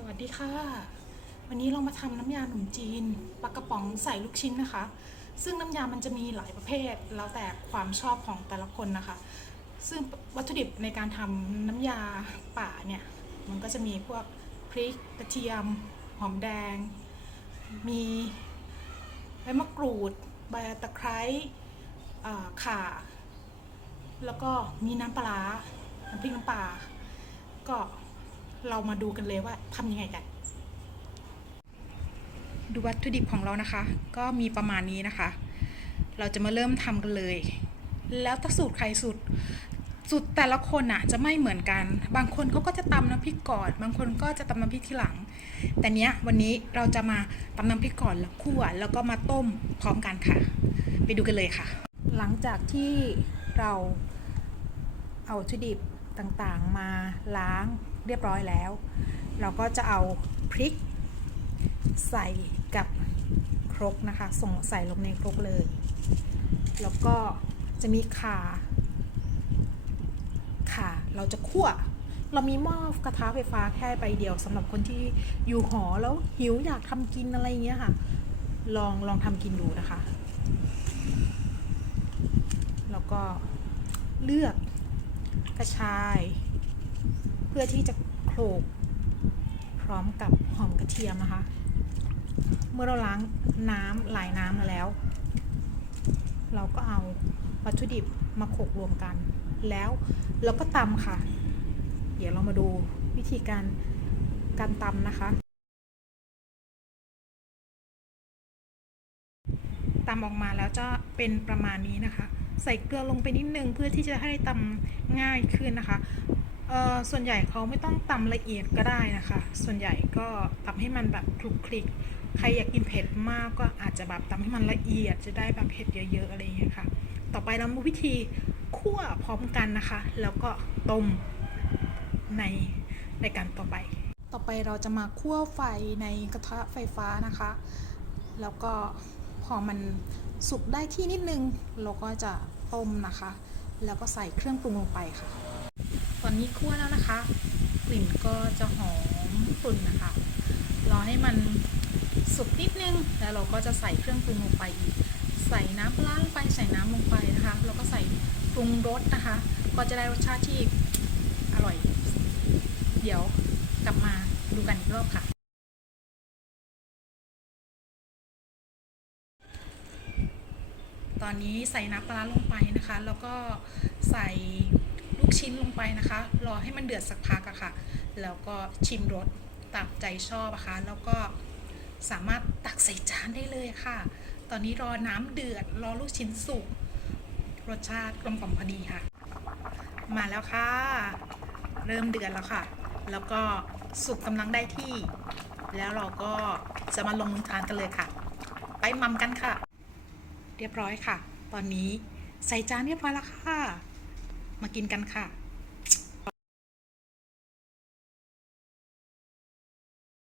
สวัสดีค่ะ วันนี้เรามาทำน้ำยาหนุ่มจีนปลากระป๋องใส่ลูกชิ้นนะคะ ซึ่งน้ำยามันจะมีหลายประเภท แล้วแต่ความชอบของแต่ละคนนะคะ ซึ่งวัตถุดิบในการทำน้ำยาป่าเนี่ย มันก็จะมีพวกพริกกระเทียม หอมแดง มีใบมะกรูด ใบตะไคร้ข่า แล้วก็มีน้ำปลาร้าน้ำพริกน้ำปลาก็ เรามาดูกันเลยว่าทำยังไงกัน ดูวัตถุดิบของเรานะคะ ก็มีประมาณนี้นะคะ เราจะมาเริ่มทำกันเลย แล้วถ้าสูตรใครสูตรสูตรแต่ละคนน่ะจะไม่เหมือนกัน บางคนเขาก็จะตำน้ำพริกก่อน บางคนก็จะตำน้ำพริกทีหลัง แต่เนี้ยวันนี้เราจะมาตำน้ำพริกก่อนแล้วคั่วแล้วก็มาต้มพร้อมกันค่ะ ไปดูกันเลยค่ะ หลังจากที่เราเอาวัตถุดิบต่างๆ มาล้าง เรียบร้อยแล้ว เราก็จะเอาพริกใส่กับครกนะคะ ส่งใส่ลงในครกเลย แล้วก็จะมีข่าข่าเราจะคั่ว เรามีหม้อกระทะไฟฟ้าแค่ใบเดียวสำหรับคนที่อยู่หอแล้วหิวอยากทำกินอะไรอย่างเงี้ยค่ะ ลองลองทำกินดูนะคะ แล้วก็เลือกกระชาย เพื่อที่จะโขลกพร้อมกับหอมกระเทียมนะคะ เมื่อเราล้างน้ำหลายน้ำมาแล้ว เราก็เอาวัตถุดิบมาโขลกรวมกัน แล้วเราก็ตำค่ะ เดี๋ยวเรามาดูวิธีการการตำนะคะตำออกมาแล้วจะเป็นประมาณนี้นะคะ ใส่เกลือลงไปนิดนึงเพื่อที่จะให้ตำง่ายขึ้นนะคะ เอ่อส่วนใหญ่เขาไม่ต้องตำละเอียดก็ได้นะคะ ส่วนใหญ่ก็ตำให้มันแบบคลุกคลิก ใครอยากกินเผ็ดมากก็อาจจะแบบตำให้มันละเอียดจะได้แบบเผ็ดเยอะๆอะไรอย่างเงี้ยค่ะ ต่อไปเรามาวิธีคั่วพร้อมกันนะคะ แล้วก็ต้มในในการต่อไป ต่อไปเราจะมาคั่วไฟในกระทะไฟฟ้านะคะ แล้วก็พอมันสุกได้ที่นิดนึง เราก็จะต้มนะคะ แล้วก็ใส่เครื่องปรุงลงไปค่ะ ตอนนี้คั่วแล้วนะคะ กลิ่นก็จะหอมกลุ่นนะคะ รอให้มันสุกนิดนึง แล้วเราก็จะใส่เครื่องปรุงลงไปอีก ใส่น้ำปลาลงไปใส่น้ำลงไปนะคะ แล้วก็ใส่ปรุงรสนะคะ ก็จะได้รสชาติที่อร่อย เดี๋ยวกลับมาดูกันอีกรอบค่ะ ตอนนี้ใส่น้ำปลาลงไปนะคะ แล้วก็ใส่ ชิ้นลงไปนะคะ รอให้มันเดือดสักพักอะค่ะ แล้วก็ชิมรสตามใจชอบนะคะ แล้วก็สามารถตักใส่จานได้เลยค่ะ ตอนนี้รอน้ำเดือด รอลูกชิ้นสุก รสชาติกลมกล่อมพอดีค่ะ มาแล้วค่ะ เริ่มเดือดแล้วค่ะ แล้วก็สุกกำลังได้ที่ แล้วเราก็จะมาลงมือทานกันเลยค่ะ ไปมัมกันค่ะ เรียบร้อยค่ะ ตอนนี้ใส่จานเรียบร้อยแล้วค่ะ มากินกันค่ะ